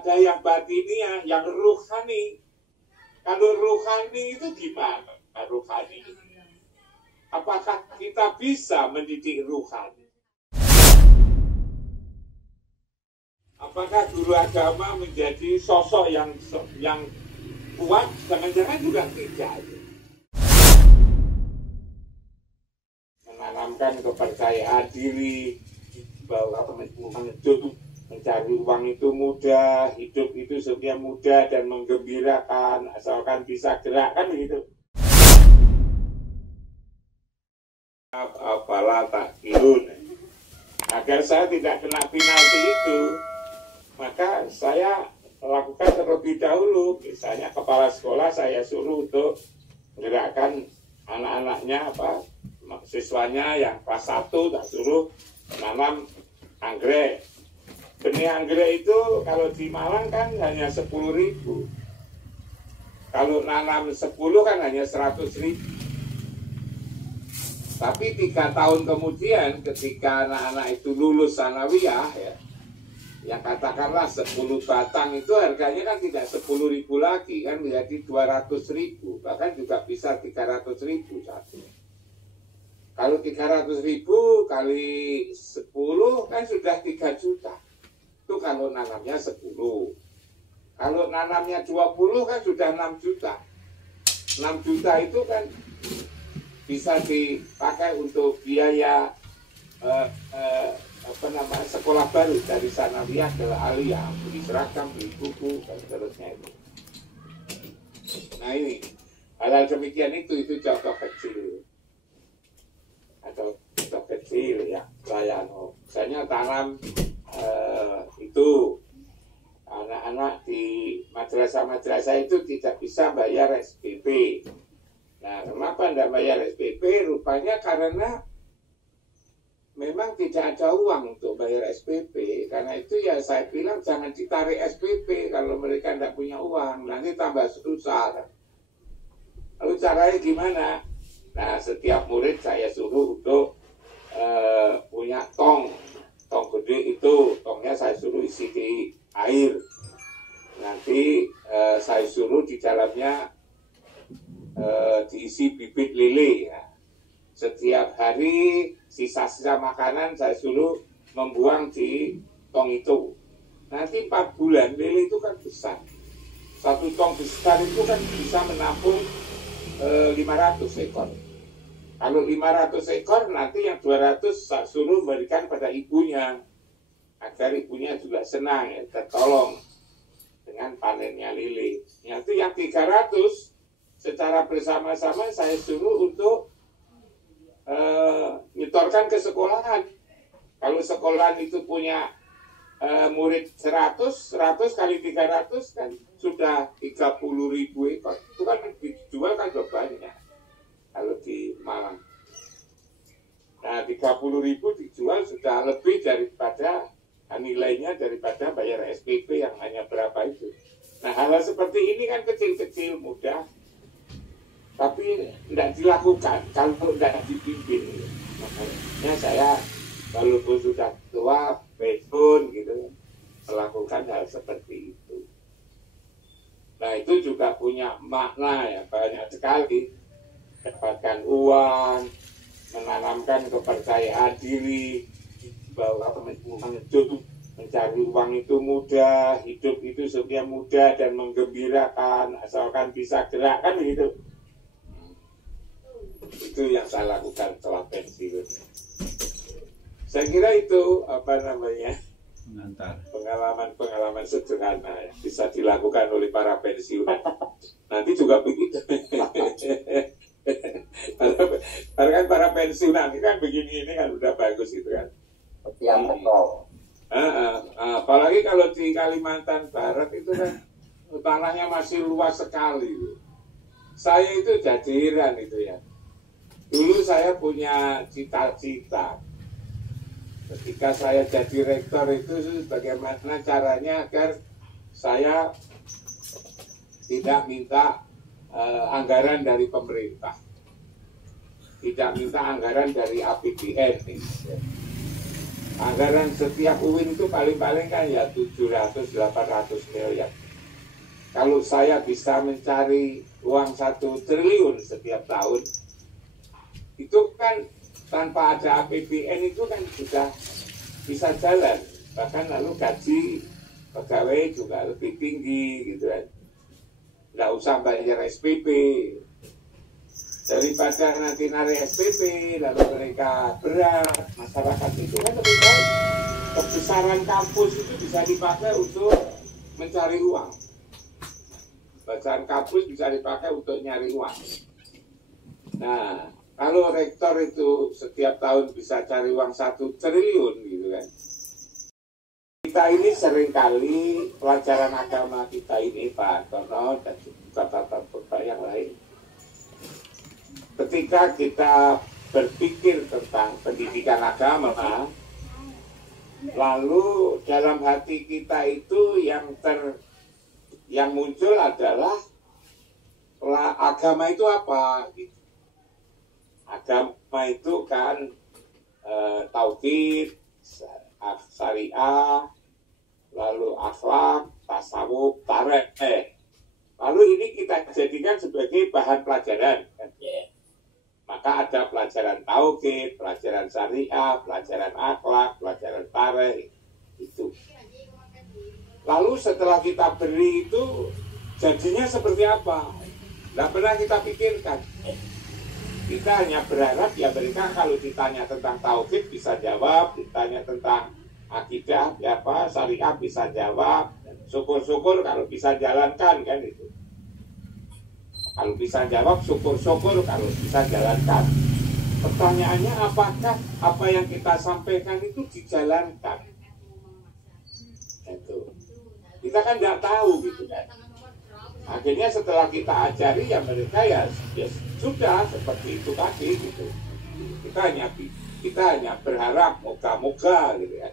ada yang batiniah, yang ruhani. Kalau ruhani itu gimana? Ruhani. Apakah kita bisa mendidik ruhani? Apakah guru agama menjadi sosok yang kuat? Jangan-jangan juga tidak. Menanamkan kepercayaan diri bahwa mencari uang itu mudah, hidup itu sebenarnya mudah dan menggembirakan, asalkan bisa gerak, kan begitu. Apalah takyun. Agar saya tidak kena penalti itu, maka saya lakukan terlebih dahulu. Misalnya kepala sekolah saya suruh untuk menggerakkan anak-anaknya, siswanya yang kelas 1, tak suruh nanam anggrek. Benih anggrek itu kalau di Malang kan hanya 10.000. Kalau nanam 10 kan hanya 100.000. Tapi 3 tahun kemudian ketika anak-anak itu lulus sanawiyah, yang katakanlah 10 batang itu harganya kan tidak 10.000 lagi, kan menjadi 200.000, bahkan juga bisa 300.000 satu. Kalau 300.000 kali 10 kan sudah 3 juta. Itu kalau nanamnya 10. Kalau nanamnya 20 kan sudah 6 juta. 6 juta itu kan bisa dipakai untuk biaya sekolah baru dari sanawiyah ke aliyah, beli seragam, beli buku, dan seterusnya itu. Nah ini, hal-hal demikian itu contoh kecil. Atau contoh kecil ya, misalnya tanam itu anak-anak di madrasah-madrasah itu tidak bisa bayar SPP. Nah, kenapa tidak bayar SPP? Rupanya karena memang tidak ada uang untuk bayar SPP. Karena itu ya saya bilang jangan ditarik SPP kalau mereka tidak punya uang. Nanti tambah susah. Lalu caranya gimana? Nah, setiap murid saya suruh untuk punya tong gede itu, tongnya saya suruh isi di air. Nanti saya suruh di dalamnya diisi bibit lele. Ya. Setiap hari sisa-sisa makanan saya suruh membuang di tong itu. Nanti 4 bulan lele itu kan besar. Satu tong besar itu kan bisa menampung 500 ekor. Kalau 500 ekor, nanti yang 200 saya suruh berikan pada ibunya, agar ibunya juga senang, ya, tertolong dengan panennya lele. Nanti yang 300 secara bersama-sama saya suruh untuk nyetorkan ke sekolahan. Kalau sekolahan itu punya murid 100 kali 300 kan sudah 30.000 ekor. Itu kan dijual kan banyak kalau di Malang. Nah 30.000 dijual sudah lebih daripada nilainya daripada bayar SPP yang hanya berapa itu. Nah hal seperti ini kan kecil-kecil mudah, tapi tidak dilakukan kalau tidak dipimpin. Makanya saya walaupun sudah tua, pensiun gitu, melakukan hal seperti itu. Nah itu juga punya makna ya, banyak sekali. Dapatkan uang, menanamkan kepercayaan diri bahwa mencari uang itu mudah, hidup itu sebenarnya mudah dan menggembirakan, asalkan bisa gerak, kan begitu. Itu yang saya lakukan setelah pensiun. Saya kira itu pengalaman sederhana ya, bisa dilakukan oleh para pensiunan. Nanti juga begitu. Para pensiunan ini kan begini, ini kan udah bagus gitu kan. Apalagi kalau di Kalimantan Barat itu kan tanahnya masih luas sekali. Saya itu jadi heran itu ya. Dulu saya punya cita-cita. Ketika saya jadi rektor itu bagaimana caranya agar saya tidak minta anggaran dari pemerintah, tidak minta anggaran dari APBN. Anggaran setiap UIN itu paling-paling kan ya 700-800 miliar. Kalau saya bisa mencari uang 1 triliun setiap tahun, itu kan tanpa ada APBN itu kan sudah bisa jalan. Bahkan lalu gaji pegawai juga lebih tinggi gitu kan. Nggak usah bayar SPP. Daripada nanti narik SPP, lalu mereka berat, masyarakat itu kan lebih baik. Kebesaran kampus itu bisa dipakai untuk mencari uang. Kebesaran kampus bisa dipakai untuk nyari uang. Nah, kalau rektor itu setiap tahun bisa cari uang 1 triliun gitu kan. Kita ini seringkali pelajaran agama kita ini Pak Tono dan Bapak-bapak yang lain. Ketika kita berpikir tentang pendidikan agama, lalu dalam hati kita itu yang muncul adalah agama itu apa? Agama itu kan tauhid, syariah, lalu akhlak, tasawuf, tarikh. Lalu ini kita jadikan sebagai bahan pelajaran. Maka ada pelajaran tauhid, pelajaran syariah, pelajaran akhlak, pelajaran tarikh itu. Lalu setelah kita beri itu jadinya seperti apa? Tidak pernah kita pikirkan. Kita hanya berharap ya mereka kalau ditanya tentang tauhid bisa jawab, ditanya tentang akidah, ya apa syariah bisa jawab. Syukur-syukur kalau bisa jalankan kan itu. Kalau bisa jawab, syukur-syukur kalau bisa jalankan. Pertanyaannya apakah apa yang kita sampaikan itu dijalankan? Itu. Kita kan tidak tahu gitu kan. Akhirnya setelah kita ajari ya mereka ya sudah seperti itu tadi gitu. Kita hanya berharap moga-moga gitu ya.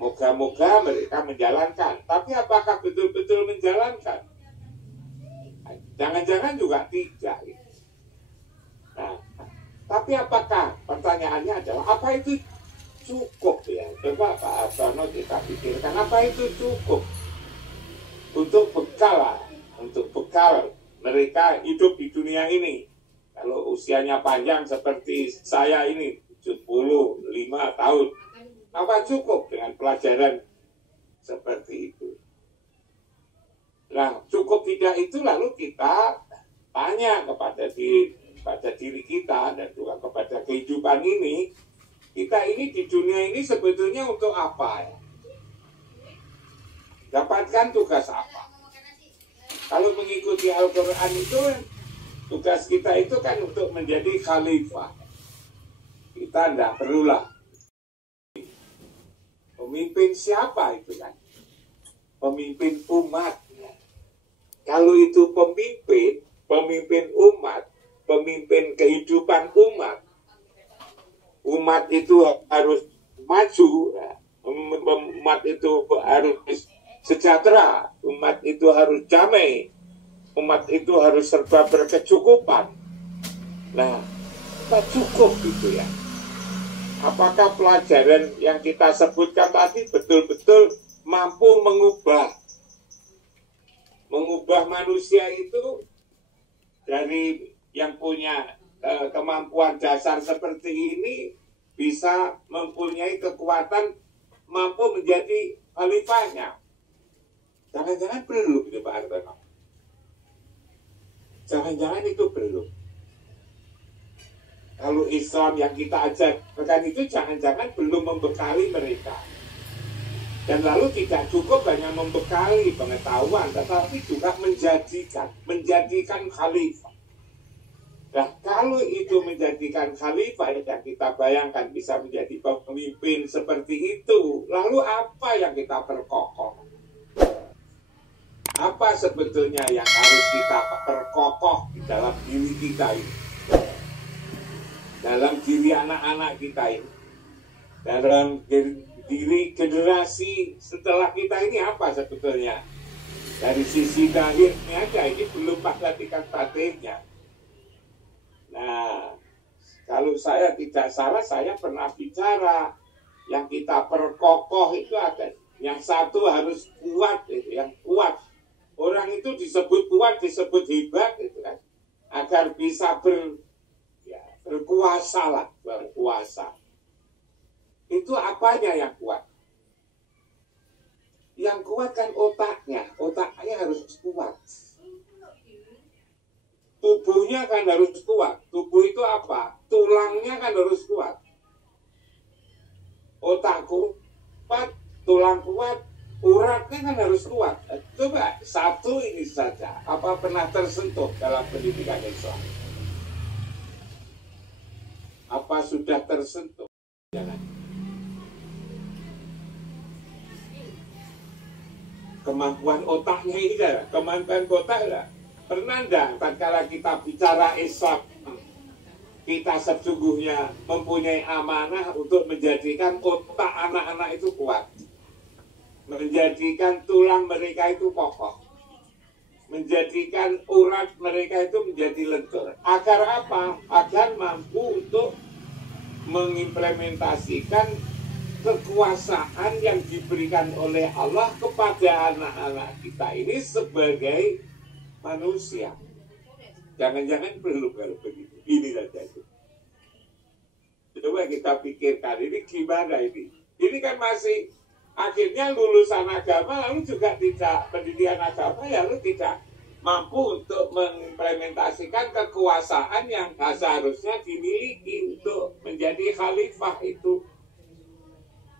Moga-moga mereka menjalankan. Tapi apakah betul-betul menjalankan? Jangan-jangan juga tidak. Nah, tapi apakah pertanyaannya adalah apa itu cukup ya? Coba Pak Artono kita pikirkan apa itu cukup untuk bekal mereka hidup di dunia ini. Kalau usianya panjang seperti saya ini 75 tahun, apa cukup dengan pelajaran seperti itu? Nah, cukup tidak itu lalu kita tanya kepada diri kita dan juga kepada kehidupan ini, kita ini di dunia ini sebetulnya untuk apa ya? Dapatkan tugas apa? Kalau mengikuti Al-Quran itu, tugas kita itu kan untuk menjadi khalifah. Kita tidak perlulah pemimpin siapa itu kan? Pemimpin umat. Kalau itu pemimpin umat, pemimpin kehidupan umat itu harus maju, umat itu harus sejahtera, umat itu harus damai, umat itu harus serba berkecukupan. Nah, apa cukup gitu ya? Apakah pelajaran yang kita sebutkan tadi betul-betul mampu mengubah manusia itu dari yang punya kemampuan dasar seperti ini bisa mempunyai kekuatan mampu menjadi khalifahnya. Jangan-jangan belum itu Pak Artono. Jangan-jangan itu belum. Kalau Islam yang kita ajarkan itu jangan-jangan belum membekali mereka. Dan lalu tidak cukup hanya membekali pengetahuan, tetapi juga menjadikan khalifah. Nah, kalau itu menjadikan khalifah yang kita bayangkan bisa menjadi pemimpin seperti itu, lalu apa yang kita perkokoh? Apa sebetulnya yang harus kita perkokoh di dalam diri kita ini? Dalam diri anak-anak kita ini? Dalam diri generasi setelah kita ini apa sebetulnya? Dari sisi lahirnya aja ini belum perhatikan batinnya. Nah, kalau saya tidak salah, saya pernah bicara yang kita perkokoh itu ada. Yang satu harus kuat, itu yang kuat. Orang itu disebut kuat, disebut hebat, itu kan, agar bisa berkuasa lah, berkuasa. Itu apanya yang kuat? Yang kuat kan otaknya harus kuat. Tubuhnya kan harus kuat. Tubuh itu apa? Tulangnya kan harus kuat. Otak kuat, tulang kuat, uratnya kan harus kuat. Coba satu ini saja. Apa pernah tersentuh dalam pendidikan Islam? Apa sudah tersentuh? Jangan. Kemampuan otaknya ini kan, kemampuan otak lah. Pernah enggak tatkala kita bicara Islam, kita sesungguhnya mempunyai amanah untuk menjadikan otak anak-anak itu kuat, menjadikan tulang mereka itu kokoh, menjadikan urat mereka itu menjadi lentur. Agar apa? Agar mampu untuk mengimplementasikan kekuasaan yang diberikan oleh Allah kepada anak-anak kita ini sebagai manusia. Jangan-jangan perlu kalau begitu. Ini saja itu. Coba kita pikirkan ini gimana ini. Ini kan masih akhirnya lulusan agama lalu juga tidak pendidikan agama ya lalu tidak mampu untuk mengimplementasikan kekuasaan yang seharusnya dimiliki untuk menjadi khalifah itu.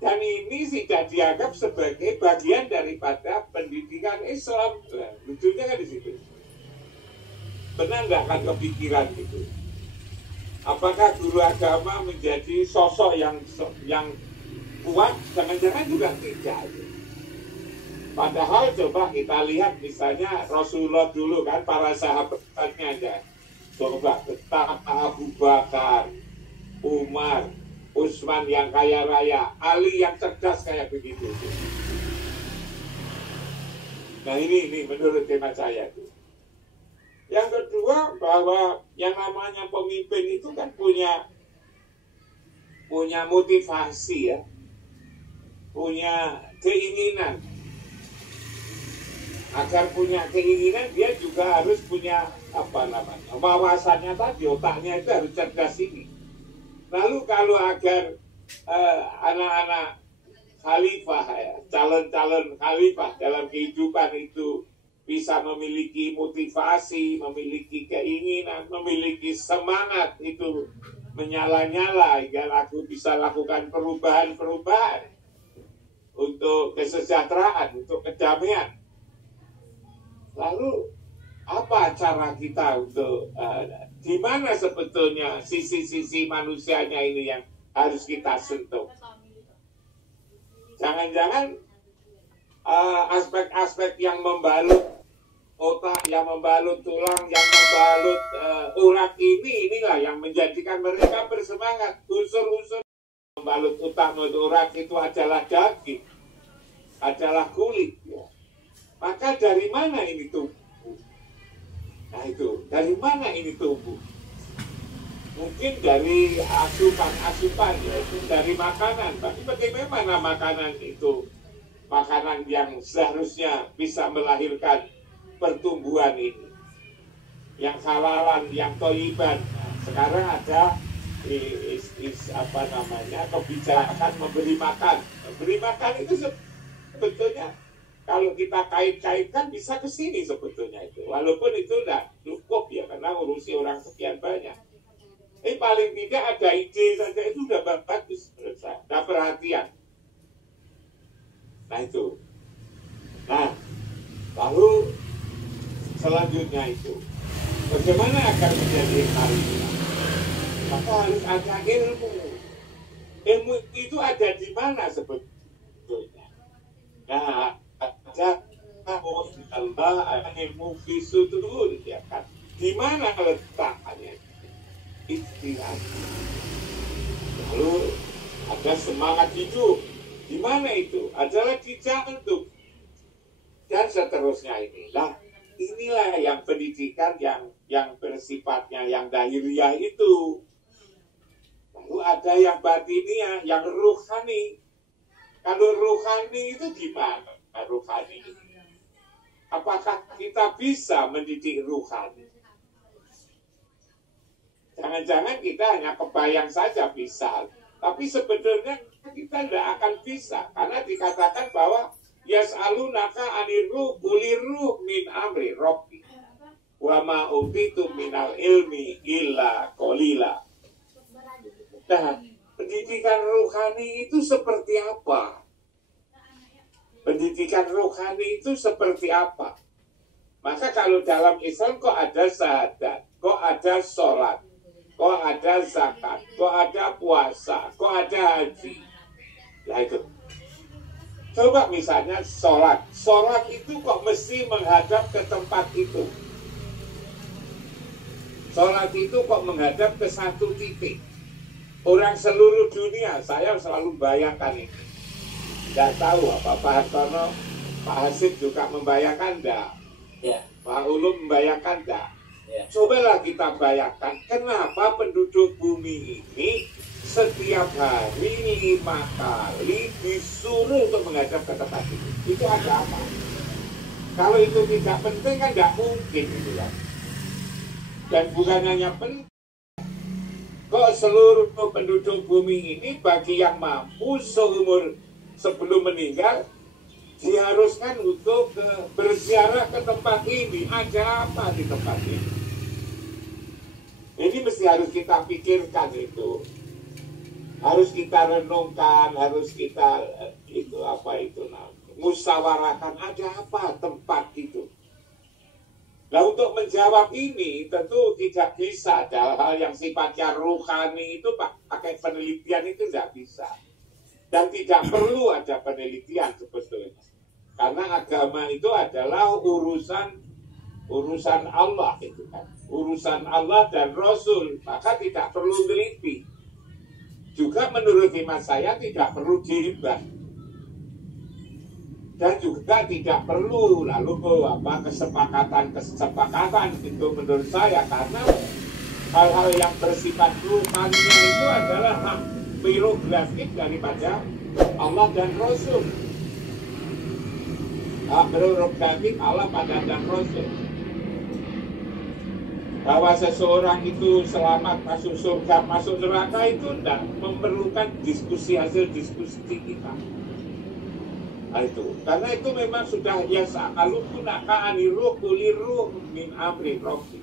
Dan ini tidak dianggap sebagai bagian daripada pendidikan Islam. Nah, lucunya kan di situ. Benar nggak kan kepikiran itu? Apakah guru agama menjadi sosok yang kuat? Jangan-jangan juga tidak. Padahal coba kita lihat misalnya Rasulullah dulu kan para sahabatnya aja. Coba betapa Abu Bakar, Umar, Utsman yang kaya raya, Ali yang cerdas kayak begitu. Nah ini menurut tema saya tuh. Yang kedua bahwa yang namanya pemimpin itu kan punya motivasi ya, punya keinginan. Agar punya keinginan dia juga harus punya wawasannya tadi, otaknya itu harus cerdas ini. Lalu kalau agar anak-anak khalifah ya, calon-calon khalifah dalam kehidupan itu bisa memiliki motivasi, memiliki keinginan, memiliki semangat itu menyala-nyala hingga aku bisa lakukan perubahan-perubahan untuk kesejahteraan, untuk kedamaian. Lalu apa cara kita untuk di mana sebetulnya sisi-sisi manusianya ini yang harus kita sentuh? Jangan-jangan aspek-aspek yang membalut otak, yang membalut tulang, yang membalut urat inilah yang menjadikan mereka bersemangat. Unsur-unsur membalut otak, urat itu adalah daging, adalah kulit. Ya. Maka dari mana ini tumbuh? Nah itu, dari mana ini tumbuh? Mungkin dari asupan-asupan, yaitu dari makanan. Tapi bagaimana makanan itu? Makanan yang seharusnya bisa melahirkan pertumbuhan ini. Yang halalan, yang thayyiban. Nah, sekarang ada kebijakan memberi makan. Memberi makan itu sebetulnya kalau kita kait-kaitkan bisa ke sini sebetulnya itu. Walaupun itu tidak cukup ya, karena urusi orang sekian banyak. Paling tidak ada ide saja itu sudah bagus menurut saya. Nah, perhatian. Nah itu. Nah, lalu selanjutnya itu. Bagaimana agar menjadi khalifah? Maka harus ada ilmu. Ilmu itu ada di mana sebetulnya? Nah, ada ilmu fisudur ya kan. Di mana letaknya? Istirahat. Lalu ada semangat hidup. Di mana itu? Adalah di jantung. Dan seterusnya inilah yang pendidikan yang bersifatnya yang dahiriyah itu. Lalu ada yang batiniah, yang ruhani. Kalau ruhani itu gimana? Ruhani. Apakah kita bisa mendidik ruhani? Jangan-jangan kita hanya kebayang saja bisa. Tapi sebetulnya kita tidak akan bisa. Karena dikatakan bahwa yas'alunaka aniruh buliruh min amri robbi. Wa ma utitu minal ilmi illa qalila. Nah, pendidikan rohani itu seperti apa? Pendidikan rohani itu seperti apa? Maka kalau dalam Islam kok ada syahadat, kok ada sholat, kok ada zakat, kok ada puasa, kok ada haji. Nah itu. Coba misalnya sholat. Sholat itu kok mesti menghadap ke tempat itu. Sholat itu kok menghadap ke satu titik. Orang seluruh dunia, saya selalu bayangkan ini. Tidak tahu apa Pak Hartono, Pak Hasid juga membayangkan enggak? Ya. Pak Ulum membayangkan enggak? Ya. Cobalah kita bayangkan, kenapa penduduk bumi ini setiap hari 5 kali disuruh untuk menghadap ke tempat itu. Itu ada apa? Kalau itu tidak penting kan enggak mungkin gitu kan. Dan bukan hanya penting. Kok seluruh penduduk bumi ini bagi yang mampu seumur sebelum meninggal diharuskan untuk berziarah ke tempat ini. Ada apa di tempat ini? Ini mesti harus kita pikirkan itu. Harus kita renungkan, harus kita musyawarahkan ada apa tempat itu. Nah untuk menjawab ini tentu tidak bisa hal-hal yang sifatnya rohani itu pakai penelitian itu tidak bisa. Dan tidak perlu ada penelitian sebetulnya. Karena agama itu adalah urusan Allah itu kan. Urusan Allah dan Rasul, maka tidak perlu teliti. Juga menurut iman saya tidak perlu diribah. Dan juga tidak perlu lalu kesepakatan itu menurut saya, karena hal-hal yang bersifat ruhaninya itu adalah hak prerogatif daripada Allah dan Rasul. Hak prerogatif Allah pada dan Rasul. Bahwa seseorang itu selamat masuk surga, masuk neraka itu tidak memerlukan hasil diskusi kita. Nah, itu karena itu memang sudah biasa. Kalau punaka aniruh kuliruh min amri robbi.